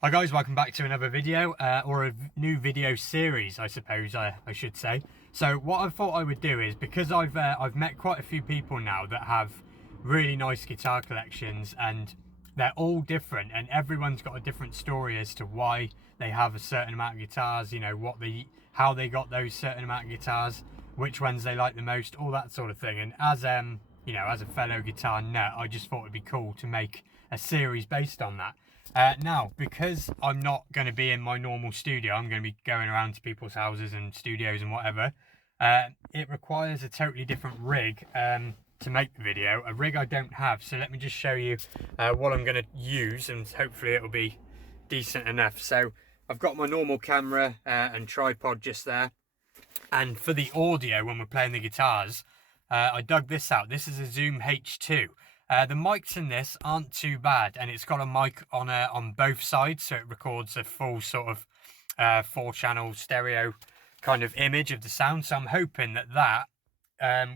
Hi guys, welcome back to another video, or a new video series, I suppose I should say. So what I thought I would do is, because I've met quite a few people now that have really nice guitar collections, and they're all different, and everyone's got a different story as to why they have a certain amount of guitars, you know, how they got those certain amount of guitars, which ones they like the most, all that sort of thing. And as you know, as a fellow guitar nut, I just thought it'd be cool to make a series based on that. Now, because I'm not going to be in my normal studio, I'm going to be going around to people's houses and studios and whatever. It requires a totally different rig to make the video, a rig I don't have. So let me just show you what I'm going to use, and hopefully it'll be decent enough. So I've got my normal camera and tripod just there. And for the audio, when we're playing the guitars, I dug this out. This is a Zoom H2. The mics in this aren't too bad, and it's got a mic on both sides, so it records a full sort of 4-channel stereo kind of image of the sound. So I'm hoping that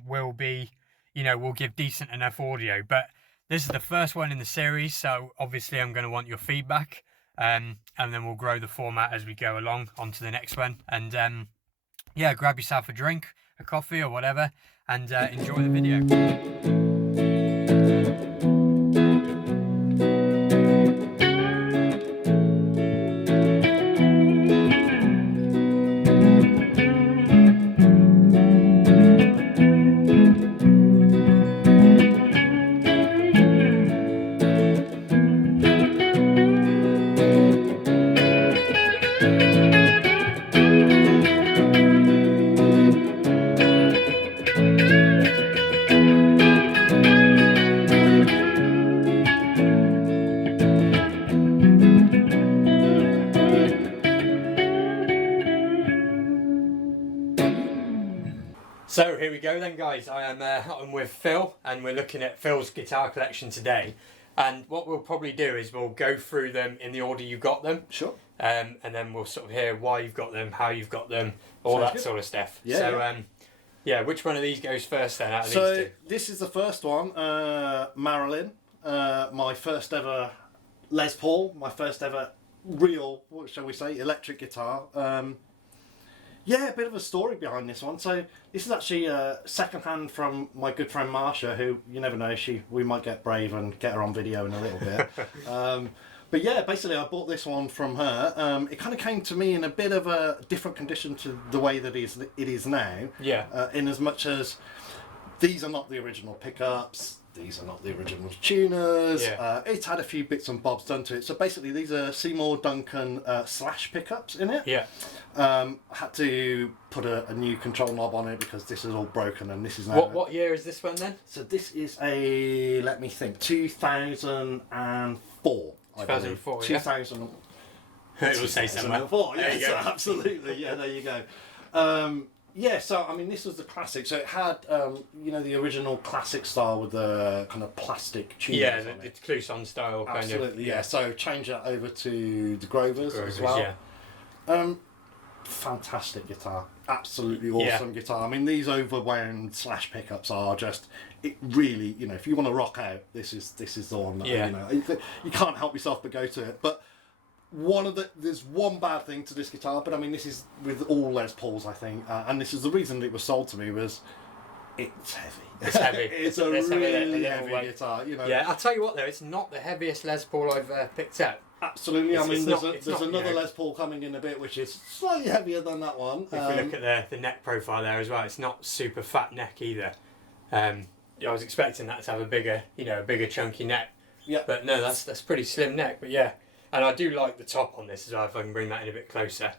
will be, you know, will give decent enough audio. But this is the first one in the series, so obviously I'm going to want your feedback, and then we'll grow the format as we go along onto the next one. And yeah, grab yourself a drink, a coffee or whatever, and enjoy the video. So here we go then, guys. I'm with Phil, and we're looking at Phil's guitar collection today. And what we'll probably do is we'll go through them in the order you got them. Sure. And then we'll sort of hear why you've got them, how you've got them, all Sounds that good. Sort of stuff. Yeah. So yeah, which one of these goes first then out of these two? This is the first one, Marilyn, my first ever Les Paul, my first ever real, what shall we say, electric guitar. Yeah, a bit of a story behind this one. So this is actually second hand from my good friend Marsha, who, you never know, we might get brave and get her on video in a little bit. But yeah, basically I bought this one from her. It kind of came to me in a bit of a different condition to the way that it is now. Yeah. In as much as these are not the original pickups, these are not the original tuners. Yeah. It's had a few bits and bobs done to it. So basically these are Seymour Duncan slash pickups in it. Yeah. I had to put a new control knob on it because this is all broken, and this is now... What year is this one then? So this is a, let me think, 2004. 2004, yeah. 2000. It will say somewhere. 2004, yes, absolutely. Yeah, there you go. Yeah, so I mean, this was the classic. So it had, you know, the original classic style with the kind of plastic tuners. Yeah, the Clouson style kind of. Absolutely, yeah. So change that over to the Grovers as well. Yeah. Fantastic guitar, absolutely awesome guitar. I mean, these overwound slash pickups are just, it really, you know, if you want to rock out, this is the one that, you know, you can't help yourself but go to it. But there's one bad thing to this guitar, but I mean, this is with all Les Pauls, I think, and this is the reason that it was sold to me, was it's heavy. It's heavy. It's a really heavy guitar, you know. Yeah, I'll tell you what though, it's not the heaviest Les Paul I've picked up. Absolutely. I mean, there's another Les Paul coming in a bit, which is slightly heavier than that one. If we look at the neck profile there as well, it's not super fat neck either. I was expecting that to have a bigger, you know, a bigger chunky neck. Yeah. But no, that's pretty slim neck. But yeah, and I do like the top on this as well. If I can bring that in a bit closer.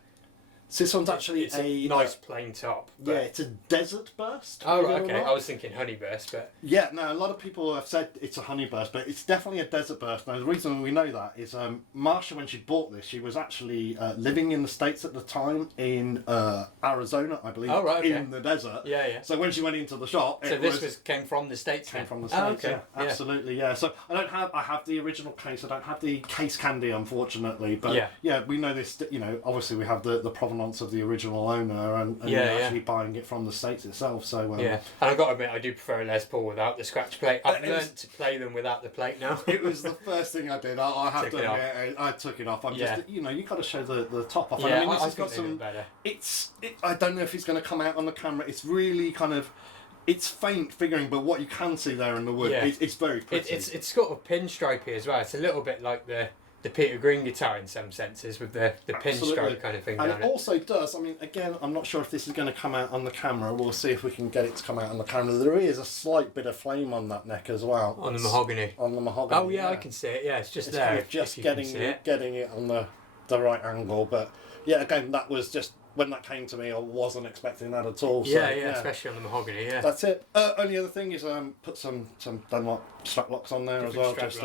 So this one's actually a nice plain top. Yeah, it's a Desert Burst. Oh, right, okay. I was thinking Honey Burst, but... Yeah, no, a lot of people have said it's a Honey Burst, but it's definitely a Desert Burst. Now, the reason we know that is Marsha, when she bought this, she was actually living in the States at the time in Arizona, I believe, in the desert. Yeah, yeah. So when she went into the shop... So this came from the States? Came from the States, yeah. Absolutely, yeah. So I have the original case. I don't have the case candy, unfortunately, but yeah, we know this, you know, obviously we have the provenance provenance of the original owner, and you're actually buying it from the States itself. So and I've got to admit, I do prefer a Les Paul without the scratch plate. I've learned to play them without the plate now. It was the first thing I did. I have to admit, I took it off. I'm just, you got to show the top off. Yeah, I mean, this has got some. Better. I don't know if it's going to come out on the camera. It's really kind of. It's faint figuring, but what you can see there in the wood, it's very pretty. It's sort of pinstripey as well. It's a little bit like the Peter Green guitar in some senses, with the pinstripe kind of thing. And it also does. I mean, again, I'm not sure if this is going to come out on the camera. We'll see if we can get it to come out on the camera. There is a slight bit of flame on that neck as well. On the mahogany. On the mahogany. Oh yeah, I can see it. Yeah, it's just there. Kind of just getting it on the right angle. But yeah, again, that was just. When that came to me, I wasn't expecting that at all. So, especially on the mahogany. Yeah, that's it. Only other thing is put some Dunlop strap locks on there as well. Just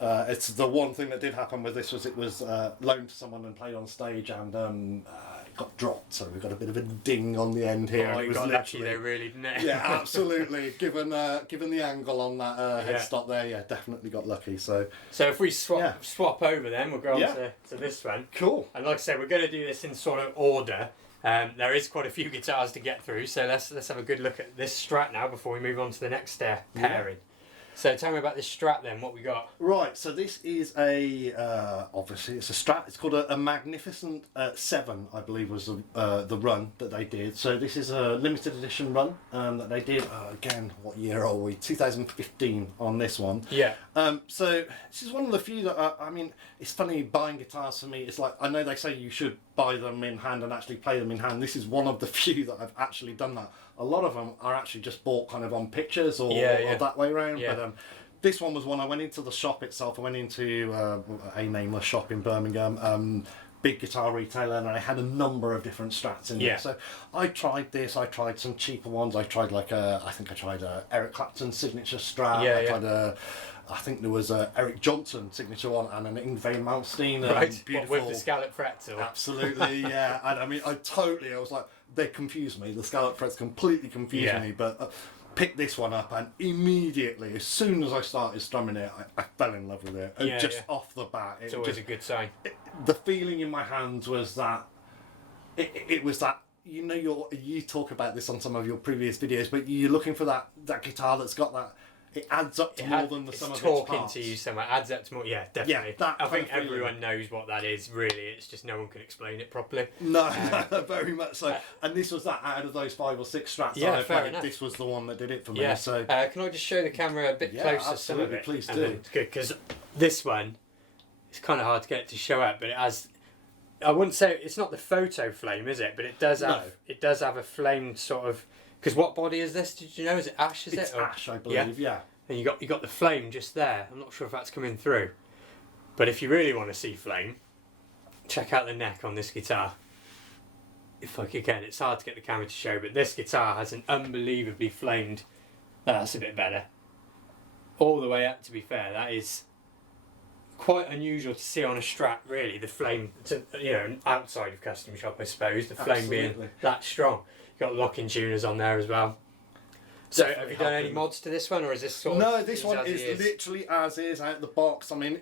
it's the one thing that did happen with this was it was loaned to someone and played on stage, and it got dropped, so we got a bit of a ding on the end here. Oh, it got lucky there, really, didn't it? Yeah, absolutely. Given the angle on that headstock there, definitely got lucky. So if we swap over, then we'll go on to this one. Cool. And like I said, we're going to do this in sort of order. There is quite a few guitars to get through, so let's have a good look at this Strat now before we move on to the next pairing. So tell me about this Strat then, what we got. Right, so this is obviously it's a Strat. It's called a Magnificent 7, I believe was the run that they did. So this is a limited edition run that they did, again, what year are we? 2015 on this one. Yeah. So this is one of the few that, I mean, it's funny buying guitars for me. It's like, I know they say you should buy them in hand and actually play them in hand. This is one of the few that I've actually done that. A lot of them are actually just bought kind of on pictures or that way around. Yeah. But this one was one I went into the shop itself. I went into a nameless shop in Birmingham, big guitar retailer, and I had a number of different Strats in there. So I tried this. I tried some cheaper ones. I tried I think I tried Eric Clapton signature Strat. I tried I think there was a Eric Johnson signature one and an Yngwie Malmsteen. Right, beautiful. with the scallop frets. Absolutely, yeah. And I mean, I was like, they confused me. The scallop frets completely confused me, but picked this one up, and immediately, as soon as I started strumming it, I fell in love with it. Off the bat. It's always a good sign. The feeling in my hands was that, it was that, you talk about this on some of your previous videos, but you're looking for that guitar that's got that. It adds up to more than the sum of its parts. Talking to you somewhere adds up to more. Yeah, definitely. Yeah, I think everyone knows what that is. Really, it's just no one can explain it properly. No, very much so. And this was that out of those 5 or 6 Strats that I played. This was the one that did it for me. Yeah. So can I just show the camera a bit closer? Absolutely, some of it? Please do. Good, because this one, it's kind of hard to get it to show up, but it has. I wouldn't say it's not the photo flame, is it? But it does have. No. It does have a flame sort of. Because what body is this? Did you know? Is it ash? It's ash, I believe. Yeah. And you got the flame just there. I'm not sure if that's coming through, but if you really want to see flame, check out the neck on this guitar. Again, it's hard to get the camera to show, but this guitar has an unbelievably flamed. That's a bit better. All the way up. To be fair, that is quite unusual to see on a Strat. Really, the flame, outside of custom shop, I suppose. The flame being that strong. You got locking tuners on there as well. So have you done any mods to this one, or is this sort of... No, this one is literally as is, out the box. I mean,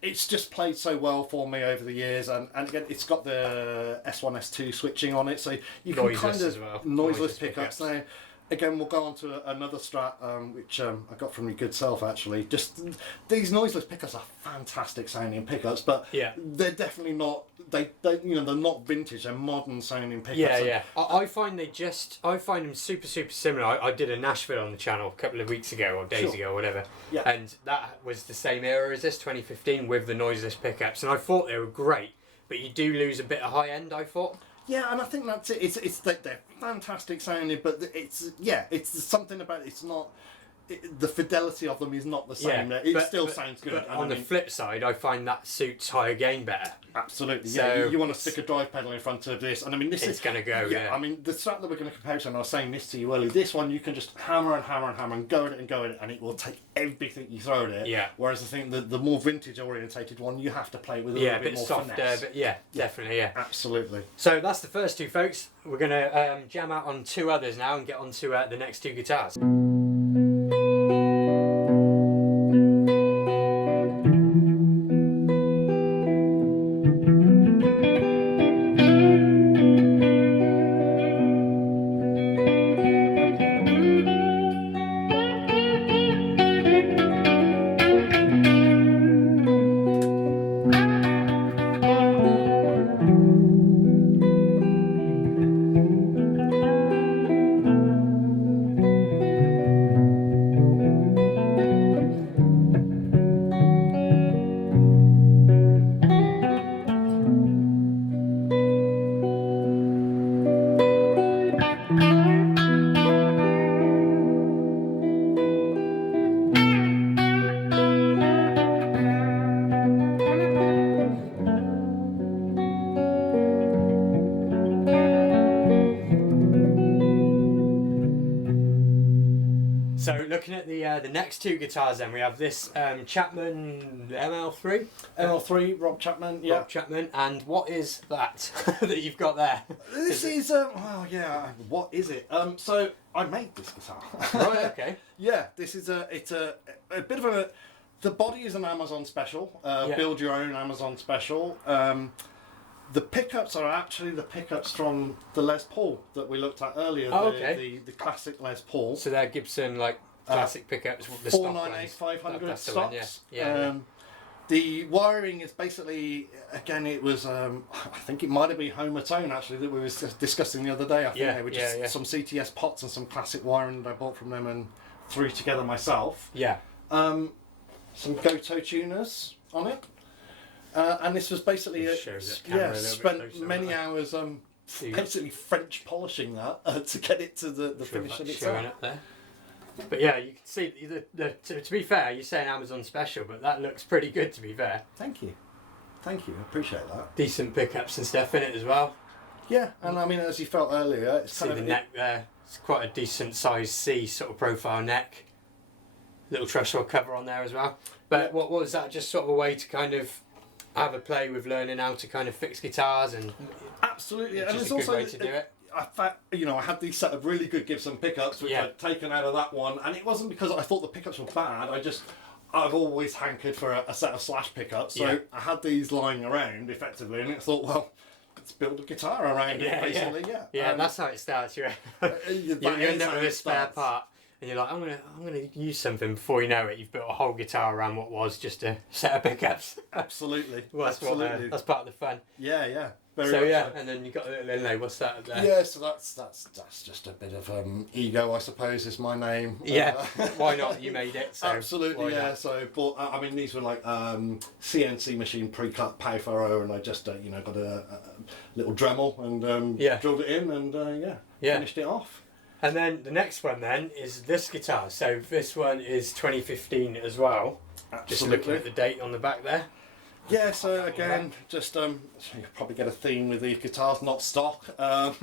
it's just played so well for me over the years, and again, it's got the S1, S2 switching on it, so you can kind of... Noiseless pickups now. Again, we'll go on to another Strat, which I got from your good self, actually. Just these noiseless pickups are fantastic sounding pickups, but they're definitely not. They're not vintage. They're modern sounding pickups. Yeah. I find them super similar. I did a Nashville on the channel a couple of weeks ago or days ago or whatever, and that was the same era as this, 2015, with the noiseless pickups, and I thought they were great, but you do lose a bit of high end. I thought. Yeah, and I think that's it. It's they're fantastic sounding, but it's something about it. It's not. The fidelity of them is not the same. It still sounds good. But on the flip side, I find that suits higher gain better. Absolutely, yeah. You want to stick a drive pedal in front of this, and I mean, this is going to go. Yeah, I mean, the Strat that we're going to compare to, and I was saying this to you earlier. This one, you can just hammer and hammer and hammer and go at it and go at it, and it will take everything you throw at it. Yeah. Whereas I think the more vintage orientated one, you have to play with a little bit more softer, finesse. But definitely, yeah. Absolutely. So that's the first two, folks. We're going to jam out on 2 others now and get on to the next 2 guitars. looking at the next two guitars, then we have this Chapman ML3. ML3, Rob Chapman. Yeah. Rob Chapman, and what is that that you've got there? This is well, yeah. What is it? So I made this guitar. Right. Okay. Yeah. This is it's a bit of a. The body is an Amazon special. Build your own Amazon special. The pickups are actually the pickups from the Les Paul that we looked at earlier. Oh, okay. The classic Les Paul. So they're Gibson classic pickups. The 498 500 stocks. The wiring is basically, again, it was, I think it might have been Homertone actually that we were discussing the other day. I think they were just some CTS pots and some classic wiring that I bought from them and threw together myself. Yeah. Some Goto tuners on it. And this was basically spent many hours basically French polishing that to get it to the finish that it's showing up there. But yeah, you can see to be fair, you're saying Amazon special, but that looks pretty good to be fair. Thank you, I appreciate that. Decent pickups and stuff in it as well. Yeah, and I mean, as you felt earlier, it's see the neck there. It's quite a decent size C sort of profile neck. Little truss rod cover on there as well. But what was that? Just sort of a way to kind of have a play with learning how to kind of fix guitars and absolutely, and it's it's a good also way to do it. I had these set of really good Gibson pickups which I'd taken out of that one, and it wasn't because I thought the pickups were bad. I've always hankered for a set of Slash pickups, so I had these lying around effectively, and I thought, well, let's build a guitar around it, basically. Yeah, that's how it starts. You end up with a spare part. And you're like, I'm gonna use something. Before you know it, you've built a whole guitar around what was just a set of pickups. Absolutely. Well, that's part of the fun. Yeah. Very so. And then you got a little inlay. What's that up there? Yeah, so that's just a bit of ego, I suppose, is my name. Yeah. Why not? You made it. So absolutely. Yeah. So, but I mean, these were like CNC machine pre-cut pow furrow, and I just got a little Dremel and drilled it in and finished it off. And then the next one then is this guitar. So this one is 2015 as well. Absolutely. Just looking at the date on the back there. Yeah, so again, just so you probably get a theme with these guitars, not stock. So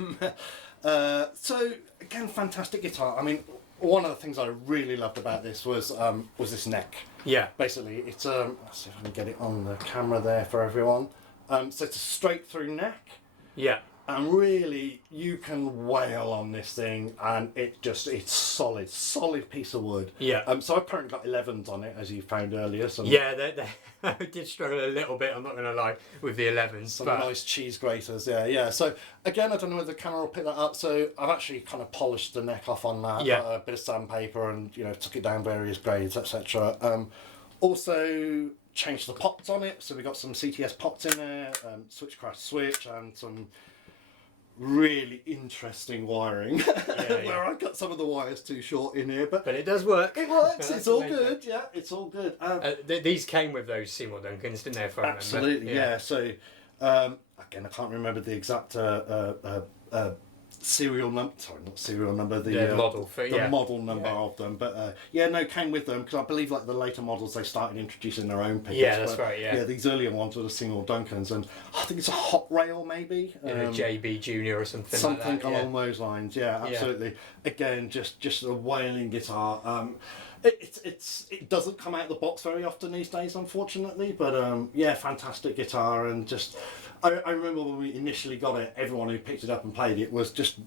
again, fantastic guitar. I mean, one of the things I really loved about this was this neck. Yeah. Basically, it's let's see if I can get it on the camera there for everyone. So it's a straight through neck. Yeah. And really, you can wail on this thing, and it's solid piece of wood. Yeah. So I apparently got 11s on it, as you found earlier. I did struggle a little bit. I'm not going to lie with the 11s. Some nice cheese graters. Yeah. So again, I don't know whether the camera will pick that up. So I've actually kind of polished the neck off on that. Yeah. A bit of sandpaper, and took it down various grades, etc. Also changed the pots on it. So we got some CTS pots in there, switchcraft switch, and some really interesting wiring where I got some of the wires too short in here, but it does work. It works. It's all good. Yeah, it's all good. These came with those Seymour Duncans, didn't they? If I remember. Absolutely. Yeah. So again, I can't remember the exact serial number. Sorry, not serial number. The model. Model number of them. But came with them because I believe like the later models they started introducing their own pickups. Yeah, that's right. Yeah. These earlier ones were the single Duncans, and I think it's a Hot Rail maybe. JB Junior or something. Something like that, along those lines. Yeah, absolutely. Yeah. Again, just a wailing guitar. It doesn't come out the box very often these days, unfortunately. But fantastic guitar, and just I remember when we initially got it, everyone who picked it up and played it was just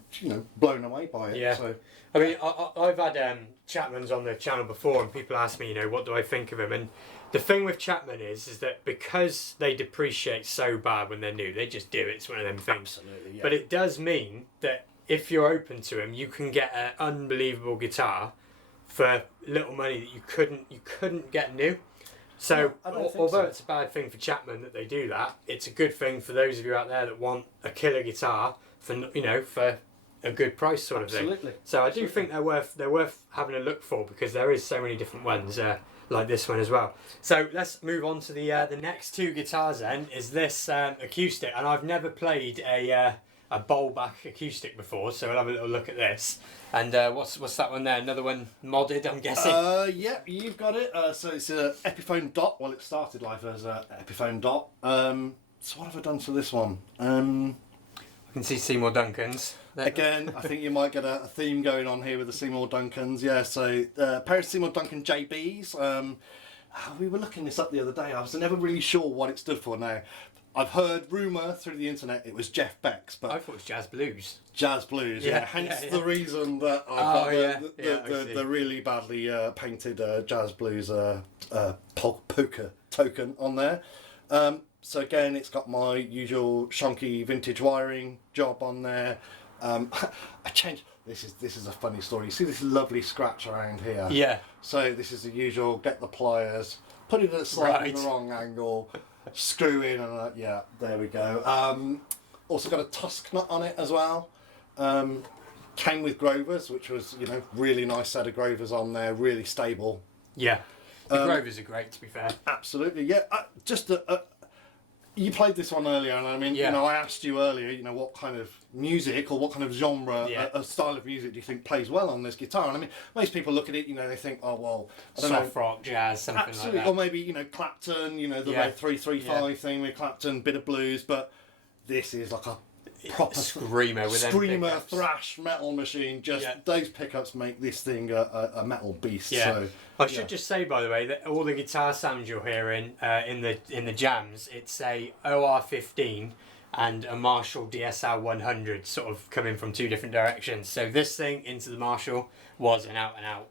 blown away by it. Yeah. So I mean, I've had Chapmans on the channel before, and people ask me, what do I think of them? And the thing with Chapman is that because they depreciate so bad when they're new, they just do it. It's one of them things. Absolutely. Yeah. But it does mean that if you're open to them, you can get an unbelievable guitar for little money that you couldn't get new. So although it's a bad thing for Chapman that they do that, it's a good thing for those of you out there that want a killer guitar for for a good price sort of thing. So I do think they're worth having a look for, because there is so many different ones like this one as well. So let's move on to the next two guitars. Then is this acoustic, and I've never played a bowl back acoustic before, so we'll have a little look at this. And what's that one there? Another one modded, I'm guessing. Yeah, you've got it. So it's a Epiphone Dot. Well, it started life as a Epiphone Dot. So what have I done for this one? I I can see Seymour Duncan's. Again, I think you might get a theme going on here with the Seymour Duncans. Yeah, so pair of Seymour Duncan JBs. We were looking this up the other day. I was never really sure what it stood for now. I've heard rumour through the internet it was Jeff Beck's, but I thought it was Jazz Blues. Jazz Blues, yeah. Hence the reason that I've got the really badly painted Jazz Blues poker token on there. So again, it's got my usual shonky vintage wiring job on there. I changed. This is a funny story. You see this lovely scratch around here. Yeah. So this is the usual. Get the pliers, put it at slightly the wrong angle, screw in, and yeah, there we go. Also got a tusk nut on it as well. Came with Grovers, which was really nice set of Grovers on there, really stable. Yeah. The Grovers are great, to be fair. Absolutely, yeah. You played this one earlier, and I mean, I asked you earlier, what kind of music or what kind of genre, a style of music do you think plays well on this guitar? And I mean, most people look at it, they think, oh well, I don't soft rock, jazz, something absolutely, like that. Or maybe Clapton, the Red 335 thing with Clapton, bit of blues, but this is like a proper screamer with thrash metal machine. Just those pickups make this thing a metal beast. Yeah. So I should just say, by the way, that all the guitar sounds you're hearing in the jams, it's a OR15 and a Marshall DSL 100, sort of coming from two different directions. So this thing into the Marshall was an out and out.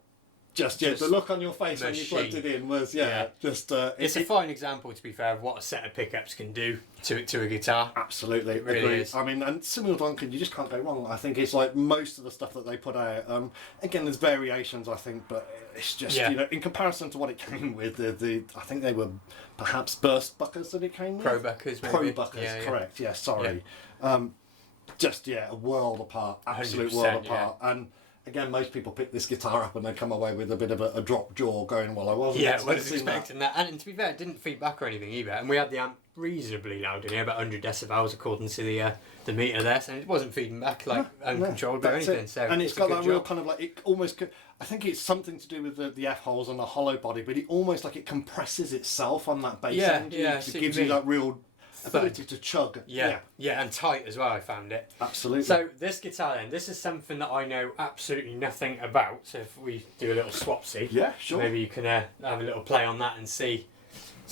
Just the look on your face when you plugged it in was it's a fine example, to be fair, of what a set of pickups can do to a guitar. Absolutely, it really is. I mean, and Seymour Duncan, you just can't go wrong. I think it's like most of the stuff that they put out. Again, there's variations, I think, but it's just in comparison to what it came with, I think they were perhaps burst buckers that it came with. Pro buckers, maybe. Pro buckers, correct? Yeah, sorry. Yeah. A world apart, absolute world apart, and. Again, most people pick this guitar up and they come away with a bit of a drop jaw going, well, I wasn't expecting that. And to be fair, it didn't feed back or anything either. And we had the amp reasonably loud in here, about 100 decibels according to the meter there. So it wasn't feeding back uncontrolled or anything. So and it's got that real kind of like, it almost, I think it's something to do with the F-holes and the hollow body, but it almost like it compresses itself on that bass end. It gives you that real ability to chug. And tight as well, I found it. Absolutely. So this guitar then, this is something that I know absolutely nothing about. So if we do a little swapsy, yeah, sure. Maybe you can have a little play on that and see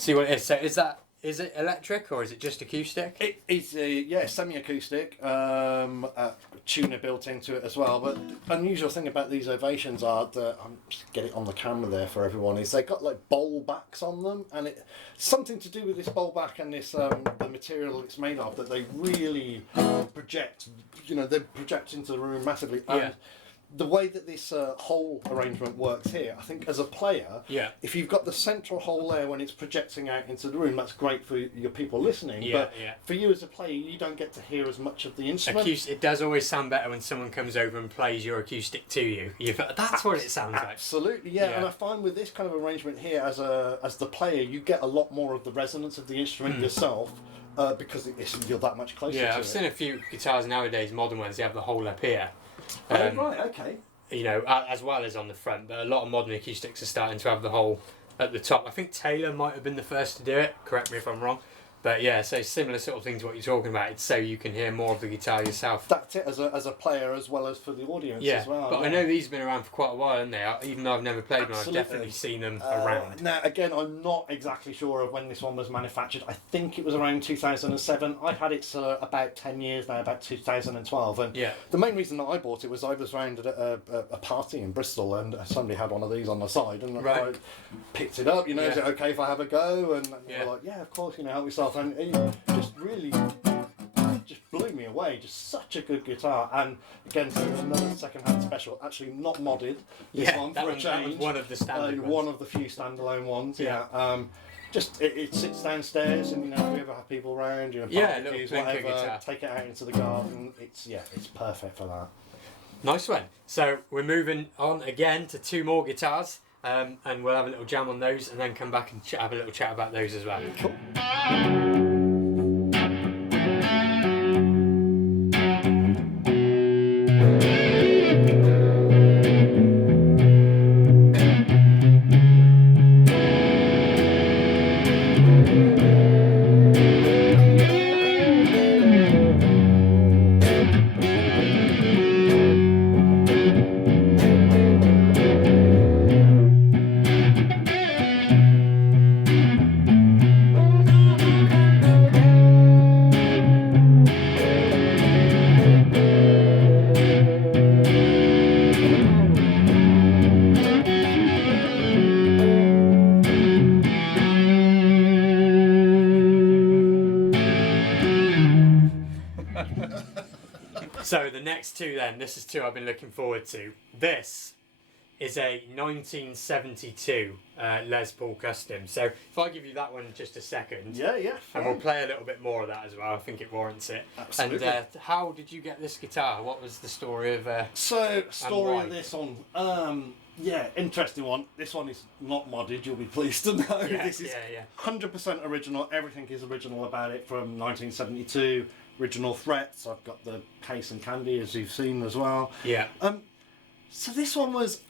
what it is. So is it electric or is it just acoustic? It's semi-acoustic. A tuner built into it as well. But the unusual thing about these Ovations are that just get it on the camera there for everyone. Is they've got like bowl backs on them, and it's something to do with this bowl back and this the material it's made of that they really project. They project into the room massively. And the way that this hole arrangement works here, I think as a player, if you've got the central hole there when it's projecting out into the room, that's great for your people listening. But for you as a player, you don't get to hear as much of the instrument. It does always sound better when someone comes over and plays your acoustic to you. That's what it sounds like. Absolutely, yeah. And I find with this kind of arrangement here, as the player, you get a lot more of the resonance of the instrument yourself. Because you're that much closer to it. Yeah, I've seen a few guitars nowadays, modern ones, they have the hole up here. Right, okay. As well as on the front, but a lot of modern acoustics are starting to have the hole at the top. I think Tele might have been the first to do it, correct me if I'm wrong. But yeah, so similar sort of thing to what you're talking about. It's so you can hear more of the guitar yourself. That's it, as a player as well as for the audience as well. But I know these have been around for quite a while, haven't they? Even though I've never played one, I've definitely seen them around. Now, again, I'm not exactly sure of when this one was manufactured. I think it was around 2007. I've had it about 10 years now, about 2012. And the main reason that I bought it was I was round at a party in Bristol and somebody had one of these on the side. And I picked it up, is it okay if I have a go? And they were like, yeah, of course, help yourself. And just really blew me away. Just such a good guitar. And again, so another second-hand special, actually not modded. This one for a change. That was one of the standard ones. One of the few standalone ones. Just it sits downstairs, and if you ever have people around, barbecues, whatever, guitar. Take it out into the garden. It's perfect for that. Nice one. So we're moving on again to two more guitars. And we'll have a little jam on those and then come back and have a little chat about those as well. Cool. So the next two then, this is two I've been looking forward to. This is a 1972 Les Paul Custom. So if I give you that one in just a second. Yeah, yeah. And we'll play a little bit more of that as well. I think it warrants it. Absolutely. And how did you get this guitar? What was the story of story of this one. Yeah, interesting one. This one is not modded, you'll be pleased to know. Yeah, this is 100% original. Everything is original about it from 1972. Original frets. I've got the case and candy, as you've seen as well. Yeah. So this one was,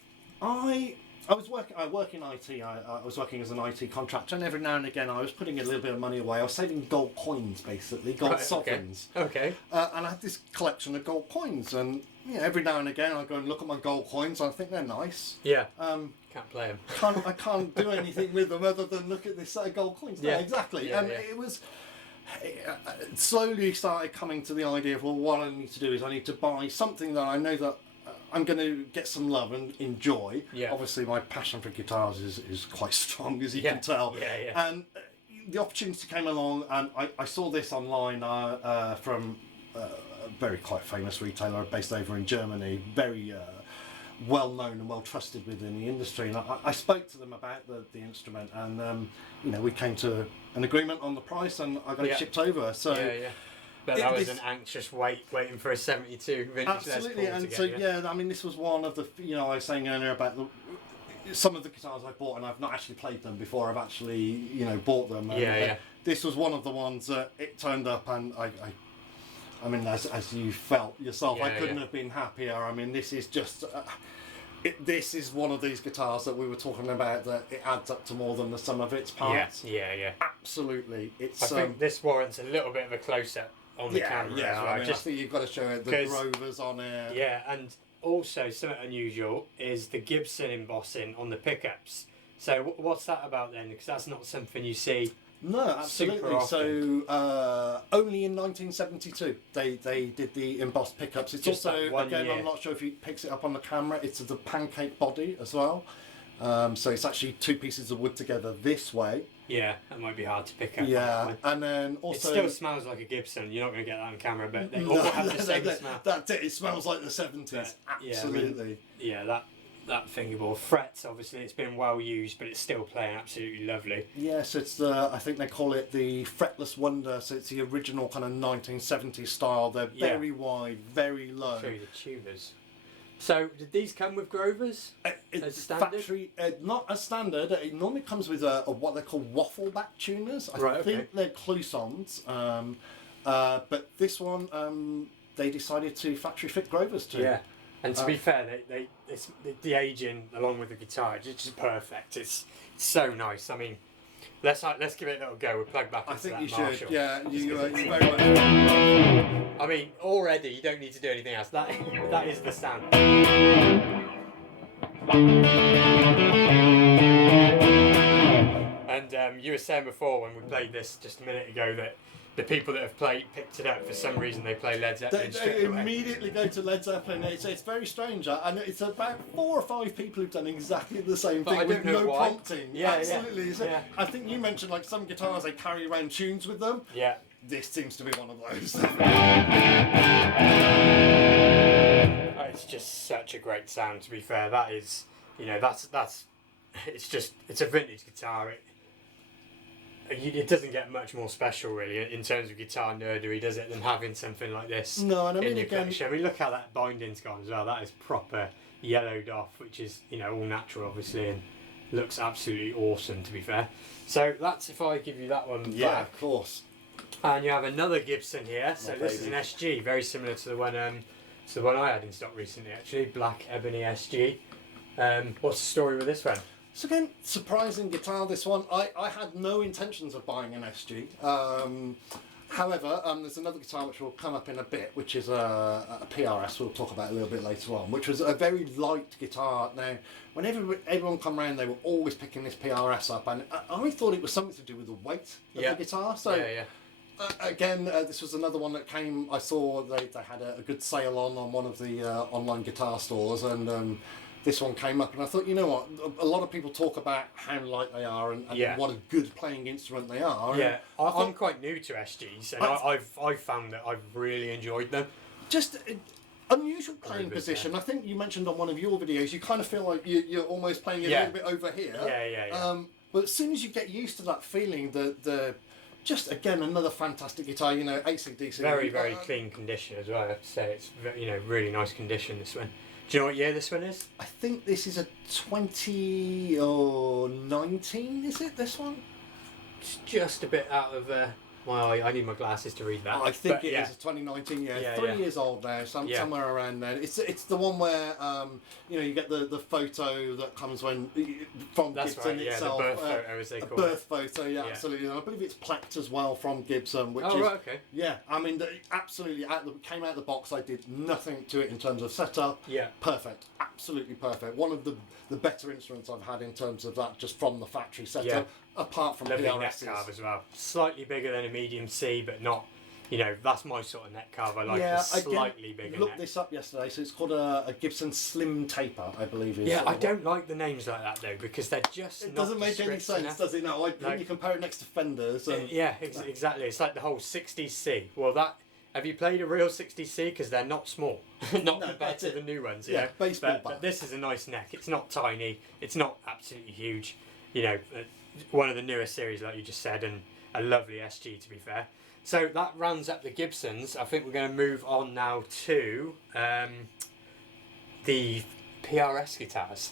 I work in IT. I was working as an IT contractor, and every now and again I was putting a little bit of money away. I was saving gold coins, basically, gold sovereigns. Okay. And I had this collection of gold coins, and every now and again I go and look at my gold coins, and I think they're nice. Yeah. Can't play them. I can't do anything with them other than look at this set of gold coins. Yeah. No, exactly. Yeah, And it was. Slowly started coming to the idea of, well, what I need to do is I need to buy something that I know that I'm going to get some love and enjoy. Yeah. Obviously, my passion for guitars is quite strong, as you can tell. Yeah. And the opportunity came along, and I saw this online from a very quite famous retailer based over in Germany, very well known and well trusted within the industry. And I spoke to them about the instrument, and we came to an agreement on the price, and I got it shipped over. So. Yeah. But that was an anxious waiting for a 72 vintage. Absolutely, and so I mean, this was one of the, I was saying earlier about some of the guitars I bought, and I've not actually played them before. I've actually, bought them. And, this was one of the ones that it turned up, and I mean, as you felt yourself, I couldn't have been happier. I mean, this is just. This is one of these guitars that we were talking about, that it adds up to more than the sum of its parts. Yeah. Absolutely. I think this warrants a little bit of a close-up on the camera as well. I think you've got to show it, the Grovers on it. Yeah, and also something unusual is the Gibson embossing on the pickups. So what's that about then? Because that's not something you see. No, absolutely. So only in 1972 they did the embossed pickups. It's Just also, again, year. I'm not sure if he picks it up on the camera, it's the pancake body as well. So it's actually two pieces of wood together this way. Yeah, that might be hard to pick up. Yeah, and then also... It still smells like a Gibson. You're not going to get that on camera, but they all have the same smell. That's it. It smells like the 70s. Absolutely. That fingerboard. Frets, obviously, it's been well used, but it's still playing absolutely lovely. Yes, it's I think they call it the Fretless Wonder, so it's the original kind of 1970s style. They're very wide, very low. Show you the tubers. So, did these come with Grovers? It's standard? factory, not as standard. It normally comes with what they call waffle back tuners. I think they're Cloisons. But this one, they decided to factory fit Grovers to. Yeah. And to be fair, it's the aging along with the guitar, it's just perfect. It's so nice. I mean, let's give it a little go. We'll plug back into that Marshall. I think you should. Yeah, you very much. I mean, already you don't need to do anything else. That is the sound. And you were saying before when we played this just a minute ago that the people that have picked it up, for some reason they play Led Zeppelin They immediately go to Led Zeppelin. It's very strange, and it's about 4 or 5 people who've done exactly the same thing with no prompting. Yeah, absolutely. So I think you mentioned like some guitars they carry around tunes with them. Yeah. This seems to be one of those. It's just such a great sound. To be fair, that is, that's it's a vintage guitar. It doesn't get much more special really in terms of guitar nerdery, does it, than having something like this. No, and I mean, in your collection. I mean, look how that binding's gone as well. That is proper yellowed off, which is all natural obviously, and looks absolutely awesome. To be fair, so that's if I give you that one back. Yeah, of course. And you have another Gibson here. So this is an SG, very similar to the one I had in stock recently actually, black ebony SG. What's the story with this one? So again, surprising guitar, this one. I had no intentions of buying an SG. However, there's another guitar which will come up in a bit, which is a PRS, we'll talk about a little bit later on, which was a very light guitar. Now, whenever everyone come around, they were always picking this PRS up, and I thought it was something to do with the weight of the guitar. So again, this was another one that came, I saw they had a good sale on one of the online guitar stores, and this one came up, and I thought, you know what, a lot of people talk about how light they are and what a good playing instrument they are. Yeah, I'm quite new to SGs, and I've found that I've really enjoyed them. just unusual playing bit, position. I think you mentioned on one of your videos, you kind of feel like you're almost playing it a little bit over here. Yeah. But as soon as you get used to that feeling, the just again another fantastic guitar. You know, AC/DC. Very clean condition as well. I have to say it's really nice condition. This one. Do you know what year this one is? I think this is a 20 or 19. Is it this one? It's just a bit out of my eye. I need my glasses to read that. I think it is a 2019. Yeah, 3 years old now. Somewhere around there. It's the one where you get the photo that comes from That's Gibson right, itself. The birth photo, as they call birth photo. Yeah, absolutely. And I believe it's plaqued as well from Gibson, which is right, okay. Yeah, I mean, absolutely. Came out of the box. I did nothing to it in terms of setup. Yeah, perfect. Absolutely perfect. One of the better instruments I've had in terms of that, just from the factory setup. Yeah. Apart from lovely neck PRSs. carve as well. Slightly bigger than a medium C, but not. That's my sort of neck carve. I like the slightly bigger neck. Looked this up yesterday, so it's called a Gibson Slim Taper, I believe. Yeah, I don't like the names like that though, because they're just. It doesn't make any sense, enough. does it? No, when you compare it next to Fenders. Exactly. It's like the whole 60s C. Well, have you played a real 60s C? Because they're not small, not compared to the new ones. Yeah, baseball bat. But this is a nice neck. It's not tiny. It's not absolutely huge. One of the newest series, like you just said, and a lovely SG, to be fair. So that rounds up the Gibsons. I think we're going to move on now to the PRS guitars.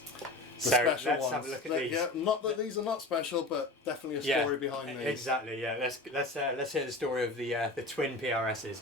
The so special let's ones. have a look at these. Yeah, not that these are not special, but definitely a story behind these. Exactly. Yeah. Let's hear the story of the twin PRSs.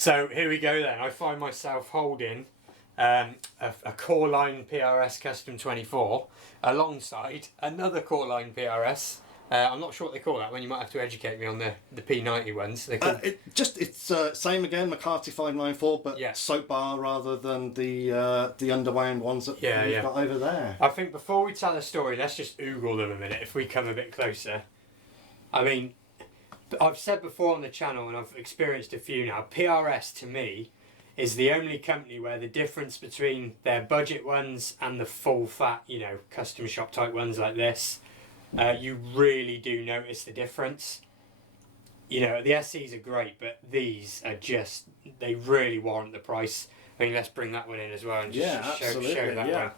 So here we go then. I find myself holding a Coreline PRS Custom 24 alongside another Coreline PRS. I'm not sure what they call that one. You might have to educate me on the P90 ones. It's same again, McCarthy 594, but soap bar rather than the underwound ones that we've got over there. I think before we tell the story, let's just oogle them a minute if we come a bit closer. I mean, I've said before on the channel, and I've experienced a few now, PRS to me is the only company where the difference between their budget ones and the full fat, custom shop type ones like this, you really do notice the difference. The SEs are great, but these are they really warrant the price. I mean, let's bring that one in as well and just show that one.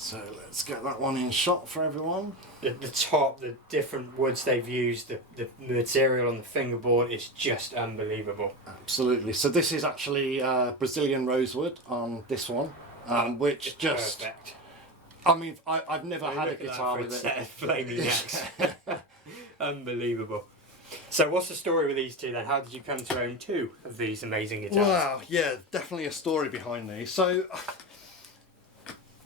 So let's get that one in shot for everyone. The top, the different woods they've used, the material on the fingerboard is just unbelievable. Absolutely. So this is actually Brazilian rosewood on this one, which just... Perfect. I mean, I've never had a guitar with it. Set of flaming necks. Unbelievable. So what's the story with these two then? How did you come to own two of these amazing guitars? Wow, yeah, definitely a story behind these. So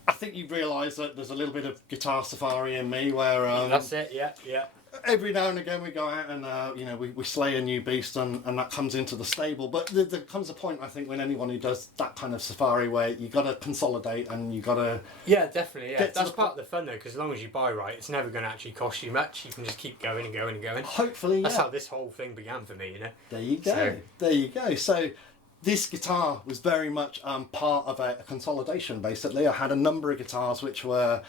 I think you realise that there's a little bit of guitar safari in me where... that's it, yeah. Every now and again we go out and we slay a new beast and that comes into the stable, but there comes a point I think when anyone who does that kind of safari where you got to consolidate and you got to definitely that's part of the fun though, because as long as you buy right, it's never going to actually cost you much. You can just keep going and going and going. Hopefully, that's how this whole thing began for me. There you go. There you go. So this guitar was very much part of a consolidation. Basically, I had a number of guitars which were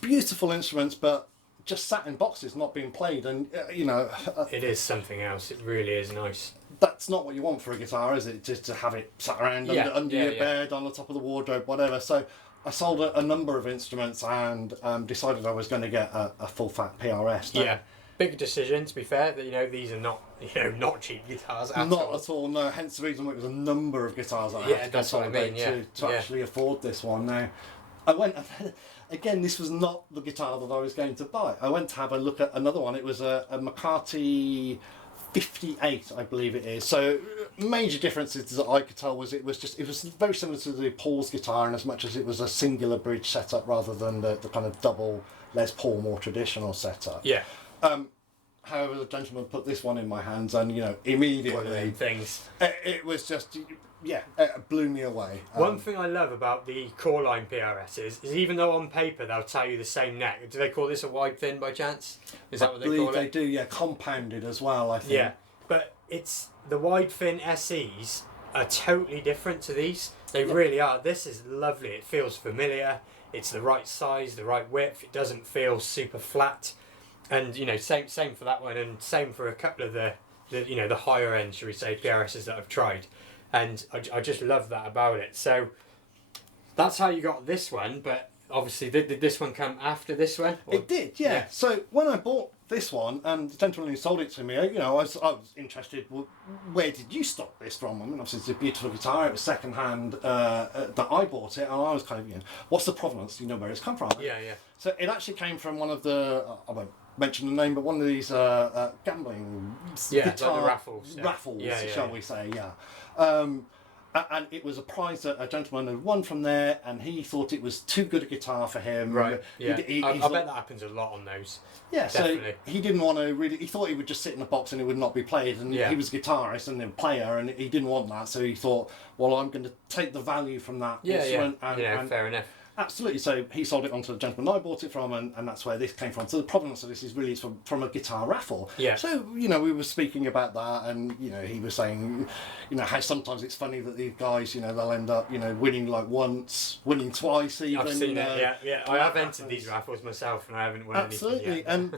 beautiful instruments, but just sat in boxes not being played, and it is something else. It really is nice. That's not what you want for a guitar, is it? Just to have it sat around under your bed, on the top of the wardrobe, whatever. So I sold a number of instruments and decided I was going to get a full fat PRS. Yeah, big decision to be fair. That these are not not cheap guitars at all. Not at all. No, hence the reason why it was a number of guitars I had to consolidate to actually afford this one. Now I went. Again, this was not the guitar that I was going to buy. I went to have a look at another one. It was a McCarthy 58, I believe it is. So major differences that I could tell was it was very similar to the Paul's guitar, in as much as it was a singular bridge setup rather than the kind of double Les Paul more traditional setup. Yeah. However, the gentleman put this one in my hands, and immediately One of them things. it was just, it blew me away. One thing I love about the Coreline PRSs is even though on paper they'll tell you the same neck, do they call this a wide thin by chance? Is that what they call it? I believe they do, yeah, compounded as well, I think. Yeah, but it's the wide fin SEs are totally different to these. They really are. This is lovely. It feels familiar. It's the right size, the right width. It doesn't feel super flat. And same for that one, and same for a couple of the higher end, should we say, PRSs that I've tried, and I just love that about it. So that's how you got this one. But obviously, did this one come after this one? Or? It did, yeah. So when I bought this one, and the gentleman who sold it to me, I was interested. Well, where did you stock this from? I mean, obviously it's a beautiful guitar. It was second hand that I bought it, and I was kind of, what's the provenance? Do you know where it's come from? Yeah. So it actually came from one of the I won't mention the name, but one of these gambling guitar like the raffles, shall we say? And it was a prize that a gentleman had won from there, and he thought it was too good a guitar for him. Right. Yeah. I thought, bet that happens a lot on those. Yeah. Definitely. So he didn't want to really. He thought he would just sit in a box and it would not be played. And he was a guitarist and a player, and he didn't want that. So he thought, well, I'm going to take the value from that instrument. And fair enough. Absolutely. So he sold it on to the gentleman I bought it from, and that's where this came from. So the provenance of this is really from a guitar raffle. Yeah. So we were speaking about that, and he was saying, how sometimes it's funny that these guys, they'll end up, winning like once, winning twice even. I've seen it. Yeah. I have entered these raffles myself, and I haven't won absolutely. anything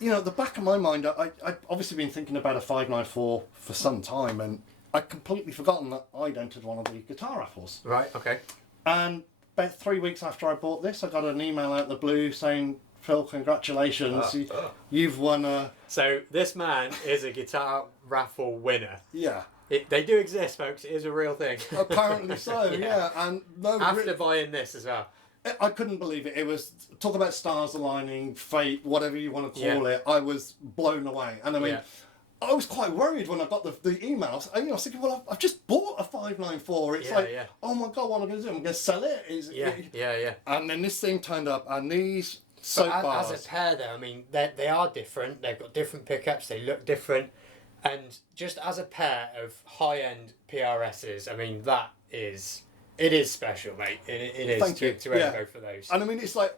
yet. And at the back of my mind, I've obviously been thinking about a 594 for some time, and I'd completely forgotten that I'd entered one of the guitar raffles. Right. Okay. And about 3 weeks after I bought this, I got an email out of the blue saying, Phil, congratulations, you've won a... So this man is a guitar raffle winner. Yeah. They do exist, folks. It is a real thing. Apparently so, yeah. And after buying this as well. I couldn't believe it. It was, talk about stars aligning, fate, whatever you want to call it. I was blown away. And I mean... I was quite worried when I got the emails. I was thinking, well, I've just bought a 594. It's oh my God, what am I going to do? I'm going to sell it? Yeah. And then this thing turned up, and these soap bars... As a pair, though, I mean, they are different. They've got different pickups. They look different. And just as a pair of high-end PRSs, I mean, it is special, mate. It is to ever go for those. And I mean, it's like,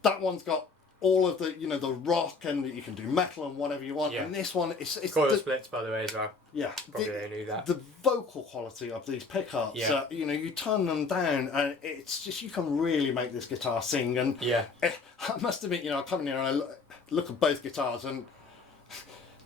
that one's got all of the the rock, and you can do metal and whatever you want, and this one it's coil splits, by the way, as well. Probably they knew that. The vocal quality of these pickups, you turn them down and it's just, you can really make this guitar sing. And I must admit, I come in here and I look at both guitars, and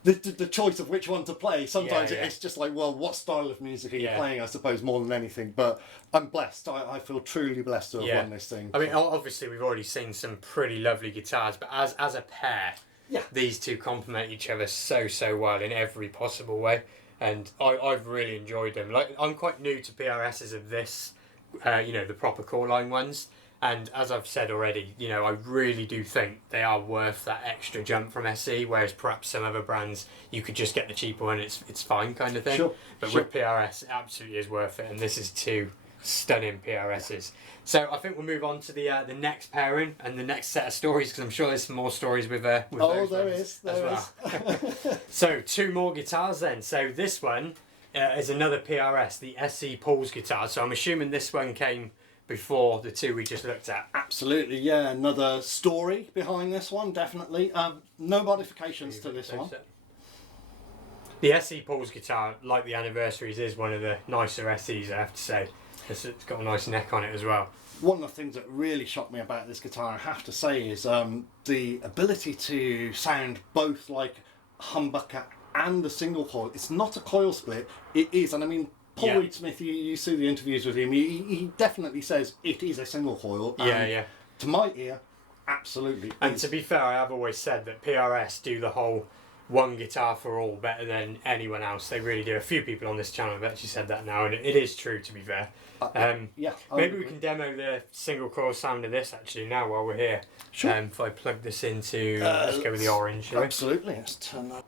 the choice of which one to play, sometimes it's just like, well, what style of music are you playing, I suppose, more than anything. But I'm blessed. I feel truly blessed to have won this thing. I mean, obviously we've already seen some pretty lovely guitars, but as a pair, these two complement each other so well in every possible way, and I've really enjoyed them. Like, I'm quite new to PRSs of this, the proper Coreline ones. And as I've said already, I really do think they are worth that extra jump from SE, whereas perhaps some other brands, you could just get the cheaper one, it's fine kind of thing. But with PRS, it absolutely is worth it, and this is two stunning PRSs. So I think we'll move on to the next pairing and the next set of stories, because I'm sure there's some more stories with those there ones is. So 2 more guitars then. So this one is another PRS, the SE Paul's guitar. So I'm assuming this one came before the 2 we just looked at. Absolutely, yeah. Another story behind this one, definitely. No modifications to this one. The SE Paul's guitar, like the Anniversaries, is one of the nicer SEs, I have to say. It's got a nice neck on it as well. One of the things that really shocked me about this guitar, I have to say, is the ability to sound both like humbucker and a single coil. It's not a coil split, it is, and I mean, Paul Reed Smith, you see the interviews with him, he definitely says it is a single coil. To my ear, absolutely. And to be fair, I have always said that PRS do the whole one guitar for all better than anyone else. They really do. A few people on this channel have actually said that now, and it is true, to be fair. Yeah. Maybe we can demo the single coil sound of this actually now while we're here. Sure. If I plug this into, let's go with the orange, shall we? Absolutely. Let's turn that.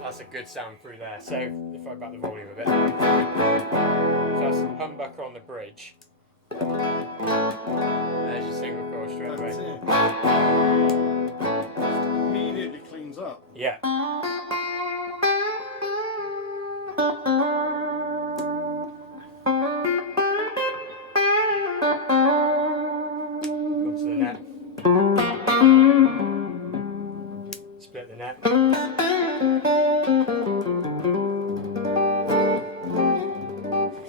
That's a good sound through there. So if I back the volume a bit. So that's humbucker on the bridge. There's your single coil straight away. Immediately cleans up. Yeah. Go to the net. Split the net.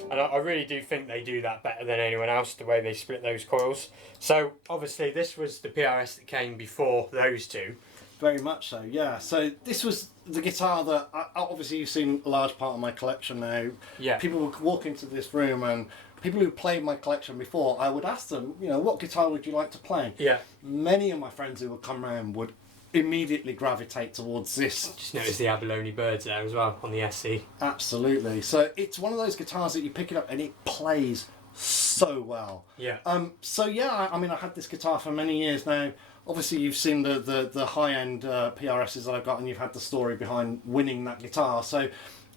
And I really do think they do that better than anyone else, the way they split those coils. So obviously this was the PRS that came before those two. Very much so, yeah. So this was the guitar that, obviously you've seen a large part of my collection now. Yeah. People would walk into this room and people who played my collection before, I would ask them, you know, what guitar would you like to play? Yeah. Many of my friends who would come around would immediately gravitate towards this. Just noticed the abalone birds there as well on the SC. Absolutely. So it's one of those guitars that you pick it up and it plays so well. Yeah. So yeah, I mean, I had this guitar for many years now. Obviously, you've seen the high-end PRSs that I've got, and you've had the story behind winning that guitar. So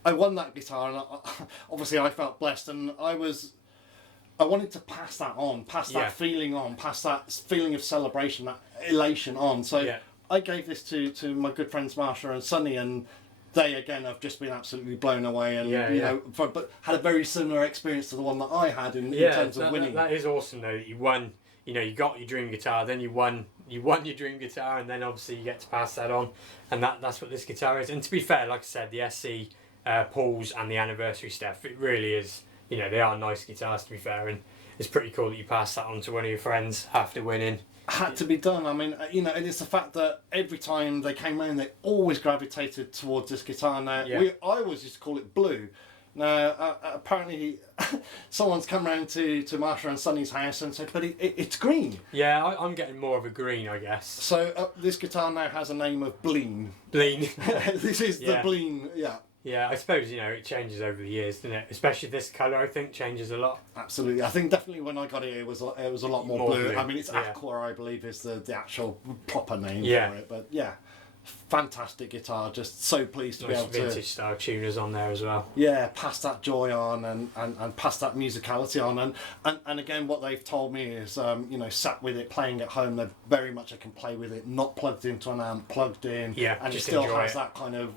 I won that guitar, and obviously I felt blessed, and I wanted to pass that on, pass that feeling on, pass that feeling of celebration, that elation on. So I gave this to my good friends Marsha and Sonny, and they again have just been absolutely blown away, and you know, but had a very similar experience to the one that I had in terms of winning. That is awesome though. That you won. You know, you got your dream guitar, then you won your dream guitar, and then obviously you get to pass that on, and that's what this guitar is. And to be fair, like I said, the SC pulls and the anniversary stuff, it really is. You know, they are nice guitars, to be fair, and it's pretty cool that you pass that on to one of your friends after winning. Had to be done. I mean, you know, and it's the fact that every time they came round, they always gravitated towards this guitar. Now, I always used to call it blue. Now, apparently, someone's come round to Marsha and Sonny's house and said, but it's green. Yeah, I'm getting more of a green, I guess. So this guitar now has a name of Bleen. Bleen. This is the Bleen, yeah. Yeah, I suppose, you know, it changes over the years, doesn't it? Especially this colour, I think, changes a lot. Absolutely. I think definitely when I got it was a lot more blue. I mean, it's Aqua, I believe, is the actual proper name for it. But yeah, fantastic guitar. Just so pleased to be able to... vintage style tuners on there as well. Yeah, pass that joy on and pass that musicality on. And again, what they've told me is, you know, sat with it, playing at home, they're very much I can play with it, not plugged into an amp, plugged in. Yeah, and it still has that kind of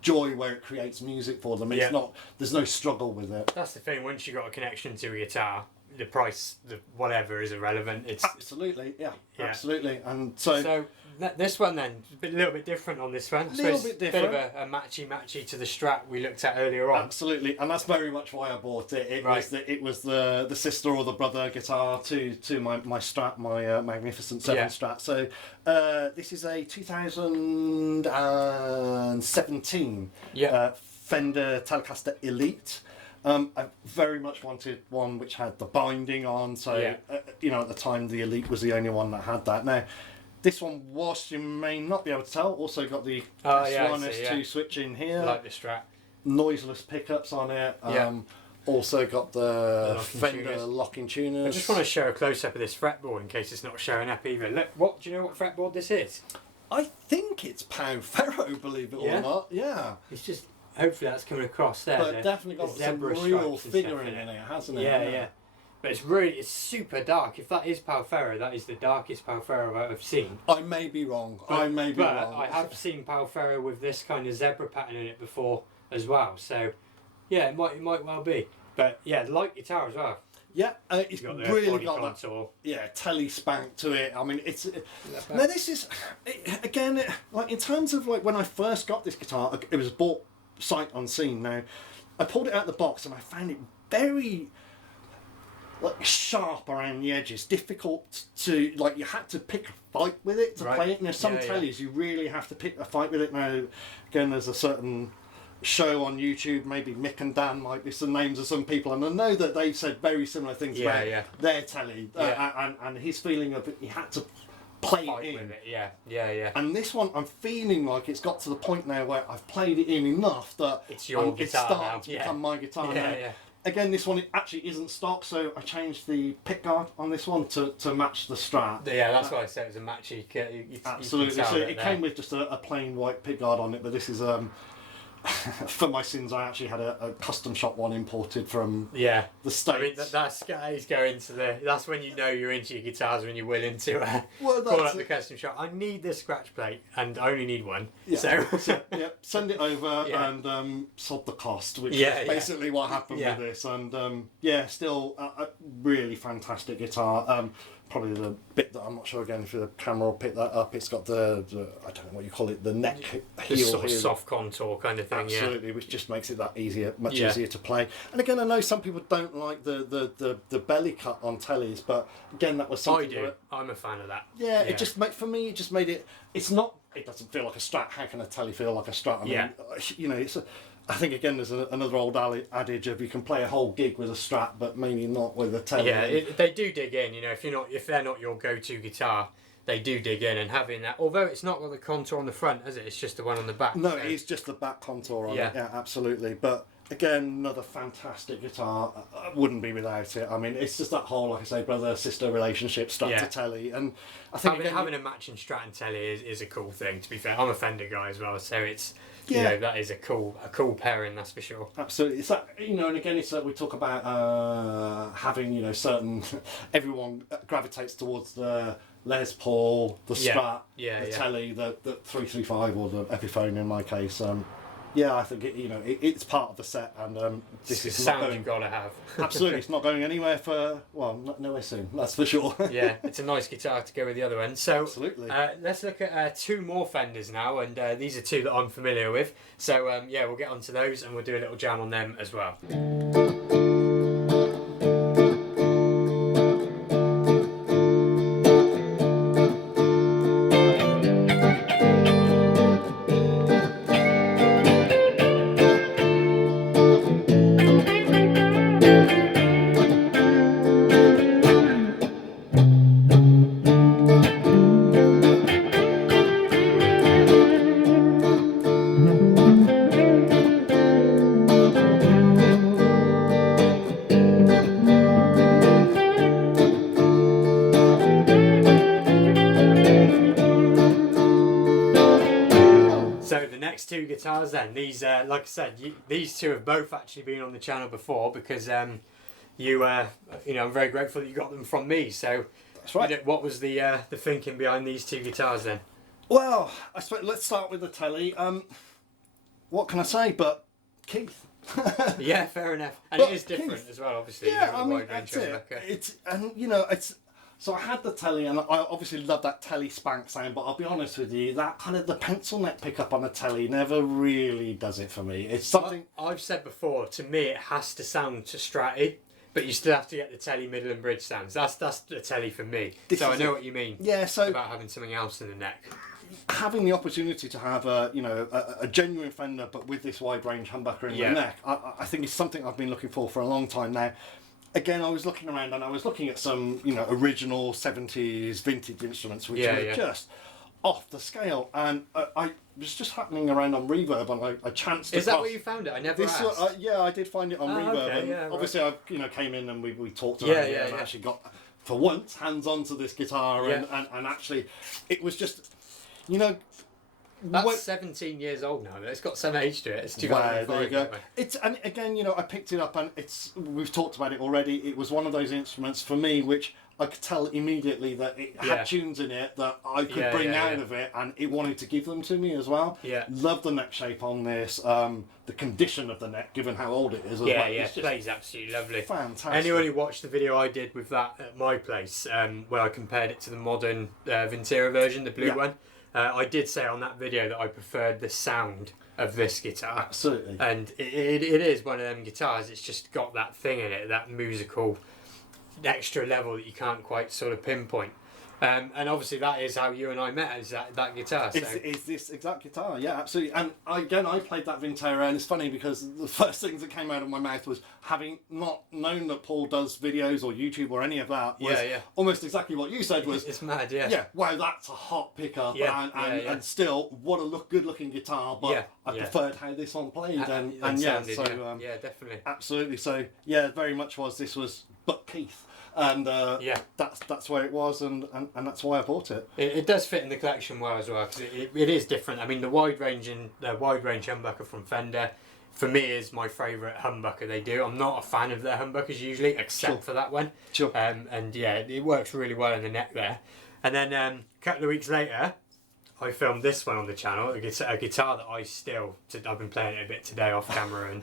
joy where it creates music for them. It's not, there's no struggle with it. That's the thing, once you've got a connection to a guitar, the price, the whatever is irrelevant. It's absolutely, absolutely. And so this one then, a little bit different on this one. A little bit different. Bit of a matchy to the Strat we looked at earlier on. Absolutely, and that's very much why I bought it. It was the sister or the brother guitar to my Strat, my Magnificent 7 Strat. So this is a 2017 Fender Telecaster Elite. I very much wanted one which had the binding on, so you know, at the time the Elite was the only one that had that. Now, this one, whilst you may not be able to tell, also got the S1, S2 switch in here. Like the Strat. Noiseless pickups on it. Also got the Fender locking tuners. I just want to show a close up of this fretboard in case it's not showing up either. Look, do you know what fretboard this is? I think it's Pau Ferro, believe it or not. Yeah. It's just, hopefully that's coming across there. But definitely got some real figuring in it, hasn't it? Yeah. But it's super dark. If that is Pau Ferro, that is the darkest Pau Ferro I've seen. I may be wrong. But I have seen Pau Ferro with this kind of zebra pattern in it before as well. So, yeah, it might well be. But yeah, light guitar as well. Yeah, it's really got that. Yeah, Tele spank to it. I mean, it's now this is again like in terms of like when I first got this guitar, it was bought sight unseen. Now, I pulled it out of the box and I found it very like sharp around the edges, difficult to like. You had to pick a fight with it to play it. And there's some Teles you really have to pick a fight with it. Now, again, there's a certain show on YouTube, maybe Mick and Dan might be some names of some people, and I know that they've said very similar things about their Tele and his feeling of it. He had to play Fight it in. with it. Yeah. And this one, I'm feeling like it's got to the point now where I've played it in enough that It's your guitar it's starting now. to become my guitar now. Yeah. Again, this one it actually isn't stock, so I changed the pickguard on this one to match the Strat. Yeah, that's why I said it was a match. Absolutely. So it came with just a plain white pickguard on it, but this is for my sins, I actually had a custom shop one imported from the States. I mean, that's going to that's when you know you're into your guitars, when you're willing to Well, call up the custom shop. I need this scratch plate, and I only need one. Yeah. So yeah, send it over and sod the cost, which is basically what happened with this. And still a really fantastic guitar. Probably the bit that I'm not sure again if the camera will pick that up. It's got the I don't know what you call it, the neck heel, sort of soft contour kind of thing. Absolutely, which just makes it that much easier to play. And again, I know some people don't like the belly cut on Teles, but again, that was something. I do. I'm a fan of that. Yeah, it just made it. It's not. It doesn't feel like a Strat. How can a Tele feel like a Strat? I mean, you know, it's. I think again, there's another old adage of you can play a whole gig with a Strat, but maybe not with a Tele. Yeah, they do dig in. You know, if they're not your go-to guitar, they do dig in, and having that. Although it's not got the contour on the front, is it? It's just the one on the back. No, so. it is just the back contour on it. Yeah, absolutely. But again, another fantastic guitar. I wouldn't be without it. I mean, it's just that whole, like I say, brother-sister relationship, Strat to Tele, and I think having a matching Strat and Tele is a cool thing. To be fair, I'm a Fender guy as well, so it's. You know, that is a cool pairing, that's for sure. Absolutely. It's that, you know, and again, it's we talk about having, you know, certain, everyone gravitates towards the Les Paul, the Strat, the Tele, the 335 or the Epiphone in my case. I think it's part of the set, and this is sound you've got to have. Absolutely, it's not going anywhere for nowhere soon. That's for sure. Yeah, it's a nice guitar to go with the other one. So absolutely. Let's look at two more Fenders now, and these are two that I'm familiar with. So we'll get onto those, and we'll do a little jam on them as well. Two guitars then. These like I said, these two have both actually been on the channel before because I'm very grateful that you got them from me. So that's right. What was the thinking behind these two guitars then? Well, I suppose let's start with the Tele. What can I say but Keith? Yeah, fair enough. And it is different Keith, as well, obviously. Yeah, I mean that's it. So I had the Tele, and I obviously love that Tele spank sound, but I'll be honest with you, that kind of the pencil neck pickup on a Tele never really does it for me. It's something... I've said before, to me it has to sound to Stratty, but you still have to get the Tele middle and bridge sounds. That's the Tele for me. So I know what you mean about having something else in the neck. Having the opportunity to have a genuine Fender, but with this wide range humbucker in the neck, I think it's something I've been looking for a long time now. Again, I was looking around and I was looking at some, original 70s vintage instruments which were just off the scale. And I was just happening around on Reverb and I chanced. Is that where you found it? I never asked. I did find it on Reverb. Okay, and obviously, I came in and we talked about it and actually got, for once, hands on to this guitar and actually, it was just, That's 17 years old now. It's got some age to it. It's 2005. There you go. And again, I picked it up, and we've talked about it already. It was one of those instruments for me which I could tell immediately that it had tunes in it that I could bring out of it, and it wanted to give them to me as well. Yeah. Love the neck shape on this. The condition of the neck, given how old it is. It plays absolutely lovely. Fantastic. Anyone who watched the video I did with that at my place, where I compared it to the modern Vintera version, the blue one. I did say on that video that I preferred the sound of this guitar. Absolutely. And it is one of them guitars. It's just got that thing in it, that musical extra level that you can't quite sort of pinpoint. And obviously that is how you and I met, is that guitar. So. It's this exact guitar, yeah, absolutely. And I played that Vintera, and it's funny because the first things that came out of my mouth was, having not known that Paul does videos or YouTube or any of that, was almost exactly what you said was... It's mad, yeah. Yeah, wow, that's a hot pickup, and still, what a good-looking guitar, but I preferred how this one played, and sounded, so... yeah, definitely. Absolutely, so, yeah, very much this was Buck Keith. And that's where it was, and that's why I bought it. It does fit in the collection well as well, because it is different. I mean, the wide range humbucker from Fender, for me, is my favourite humbucker they do. I'm not a fan of their humbuckers usually, except for that one. Sure. And yeah, it works really well in the neck there. And then a couple of weeks later, I filmed this one on the channel, a guitar that I've been playing it a bit today off camera, and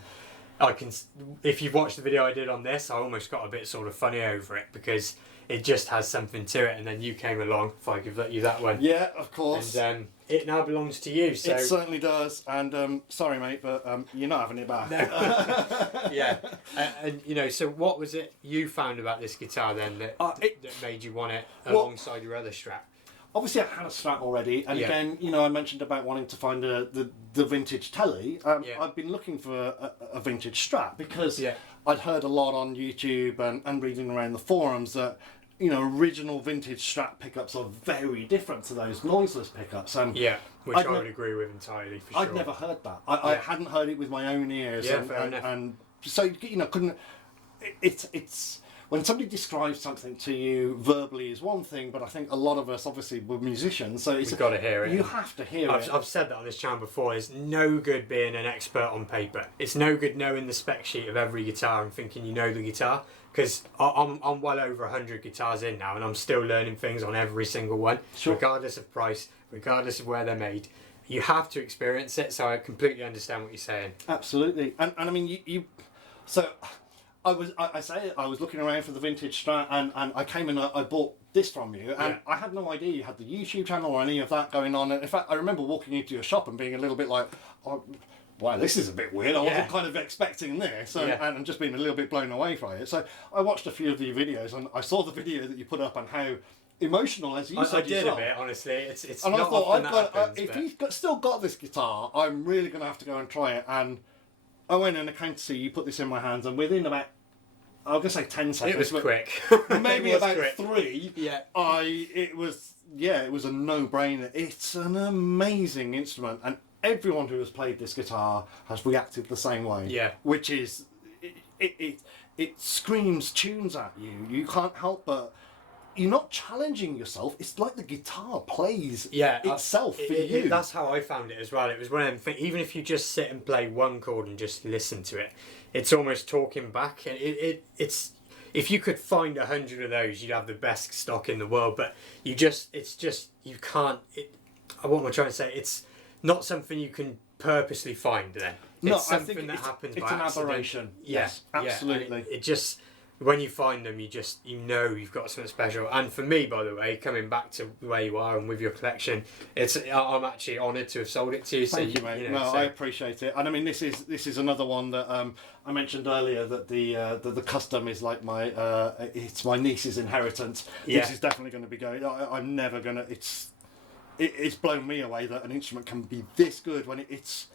if you've watched the video I did on this, I almost got a bit sort of funny over it, because it just has something to it, and then you came along, if I give you that one. Yeah, of course. And it now belongs to you, so... It certainly does, and sorry mate, but you're not having it back. No. Yeah, and you know, so what was it you found about this guitar then that made you want it alongside your other Strat? Obviously I had a Strat already, and again, you know, I mentioned about wanting to find the vintage Tele. I've been looking for a vintage Strat, because I'd heard a lot on YouTube and reading around the forums that, you know, original vintage Strat pickups are very different to those noiseless pickups. And which I would agree with entirely, for sure. I'd never heard that. I hadn't heard it with my own ears. And so, you know, it's when somebody describes something to you verbally is one thing, but I think a lot of us, obviously, we're musicians, so you've got to hear it. You have to hear it. I've said that on this channel before. It's no good being an expert on paper. It's no good knowing the spec sheet of every guitar and thinking you know the guitar, because I'm well over 100 guitars in now, and I'm still learning things on every single one, regardless of price, regardless of where they're made. You have to experience it, so I completely understand what you're saying. Absolutely, and I mean you so. I was looking around for the vintage Strat, and I came and I bought this from you, and I had no idea you had the YouTube channel or any of that going on. And in fact, I remember walking into your shop and being a little bit like, oh, wow, this is a bit weird. I wasn't kind of expecting this, and just being a little bit blown away by it. So I watched a few of your videos, and I saw the video that you put up on how emotional, as you said I did yourself. a bit, honestly. It's and not I thought, often that happens, if you've still got this guitar, I'm really going to have to go and try it. And I went and I came to see you put this in my hands, and within about, I was going to say 10 seconds. It was quick. Maybe about quick. 3. It was a no-brainer. It's an amazing instrument, and everyone who has played this guitar has reacted the same way. Yeah. Which is, it screams tunes at you. You can't help but... You're not challenging yourself. It's like the guitar plays itself for you. That's how I found it as well. It was one of them things, even if you just sit and play one chord and just listen to it, it's almost talking back. And it's if you could find 100 of those, you'd have the best stock in the world. But you can't. What am I trying to say? It's not something you can purposely find. Then it's something that happens by accident. It's an aberration. Yes, absolutely. It just. When you find them, you know you've got something special. And for me, by the way, coming back to where you are and with your collection, I'm actually honoured to have sold it to you. Thank you, mate. I appreciate it. And I mean, this is another one that I mentioned earlier, that the custom is like it's my niece's inheritance. This is definitely going to be going. I'm never gonna. It's blown me away that an instrument can be this good when it's.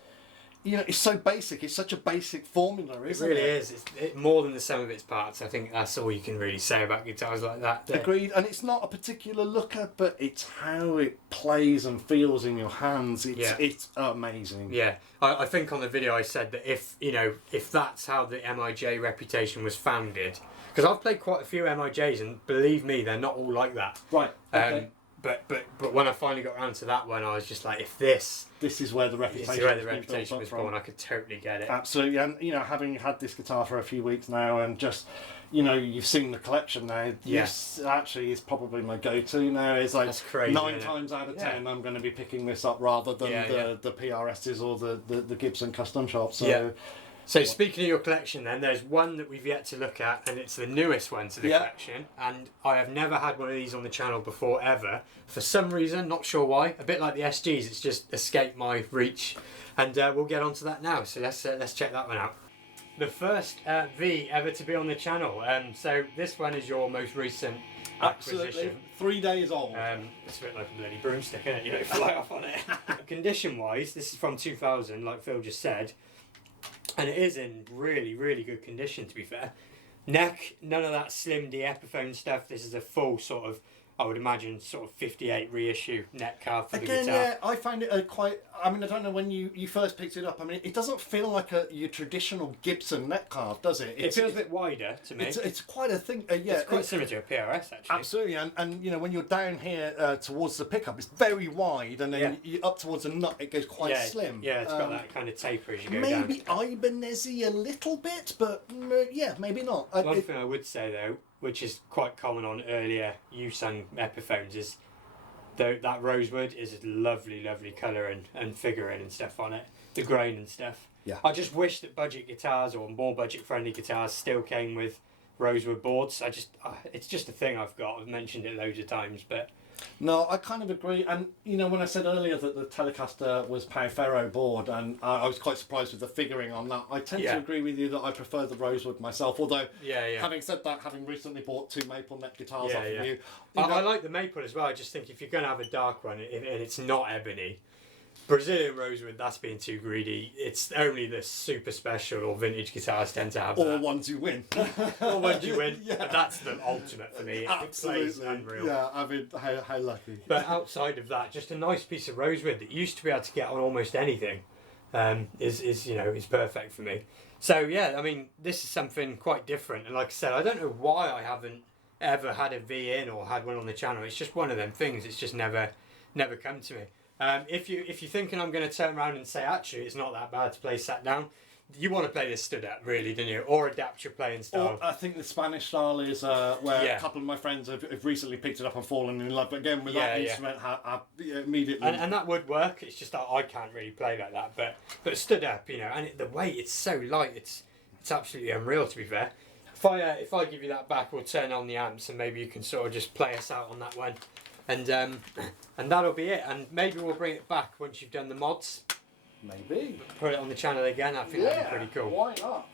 You know, it's so basic. It's such a basic formula, isn't it? It really is. It's more than the sum of its parts. I think that's all you can really say about guitars like that. Agreed. And it's not a particular looker, but it's how it plays and feels in your hands. It's amazing. Yeah. I think on the video I said that if that's how the MIJ reputation was founded, because I've played quite a few MIJs, and believe me, they're not all like that. Right. Okay. But when I finally got around to that one, I was just like, if this is where the reputation was born, I could totally get it. Absolutely. And having had this guitar for a few weeks now, and just you've seen the collection now. This actually is probably my go-to now. It's like that's crazy, 9 times out of 10 I'm going to be picking this up rather than the PRSs or the Gibson custom shop. So speaking of your collection then, there's one that we've yet to look at, and it's the newest one to the collection, and I have never had one of these on the channel before, ever. For some reason, not sure why, a bit like the SGs, it's just escaped my reach, and we'll get onto that now, so let's check that one out. The first V ever to be on the channel, so this one is your most recent acquisition. Absolutely. 3 days old. It's a bit like a bloody broomstick, isn't it? You don't fly off on it. Condition-wise, this is from 2000, like Phil just said. and it is in really, really good condition, to be fair. Neck, none of that slim D Epiphone stuff. This is a full sort of, I would imagine, sort of 58 reissue neck carve for the guitar. Yeah, I find it quite. I mean, I don't know when you first picked it up. I mean, it doesn't feel like your traditional Gibson neck carve, does it? It feels a bit wider to me. It's quite a thing. Yeah, it's quite similar to a PRS actually. Absolutely, and you know when you're down here towards the pickup, it's very wide, and then you up towards the nut, it goes quite slim. Yeah, it's got that kind of taper as you go down. down. Maybe Ibanez-y a little bit, but yeah, maybe not. One thing I would say though, which is quite common on earlier Usung Epiphones, is that rosewood is a lovely, lovely colour and figuring and stuff on it. The grain and stuff. Yeah. I just wish that budget guitars or more budget-friendly guitars still came with rosewood boards. It's just a thing I've got. I've mentioned it loads of times, but. No, I kind of agree. And, you know, when I said earlier that the Telecaster was Pau Ferro board, and I was quite surprised with the figuring on that, I tend to agree with you that I prefer the rosewood myself. Although, having said that, having recently bought 2 maple neck guitars off of you... I like the maple as well. I just think if you're going to have a dark one and it's not ebony, Brazilian rosewood, that's being too greedy. It's only the super special or vintage guitars tend to have that. Or ones you win. Or ones you win. But that's the ultimate for me. Absolutely. It plays unreal. Yeah, I mean, how lucky. But outside of that, just a nice piece of rosewood that you used to be able to get on almost anything is perfect for me. So yeah, I mean, this is something quite different. And like I said, I don't know why I haven't ever had a V in or had one on the channel. It's just one of them things. It's just never come to me. If you're thinking I'm going to turn around and say actually it's not that bad to play sat down, you want to play this stood up, really, don't you? Or adapt your playing style. Or I think the Spanish style is where a couple of my friends have recently picked it up and fallen in love. But again, with that instrument, I immediately... And that would work. It's just that I can't really play like that. But stood up, you know, and the weight, it's so light. It's absolutely unreal, to be fair. If I give you that back, we'll turn on the amps and maybe you can sort of just play us out on that one. And that'll be it. And maybe we'll bring it back once you've done the mods. Maybe. Put it on the channel again. I think that'd be pretty cool. Why not?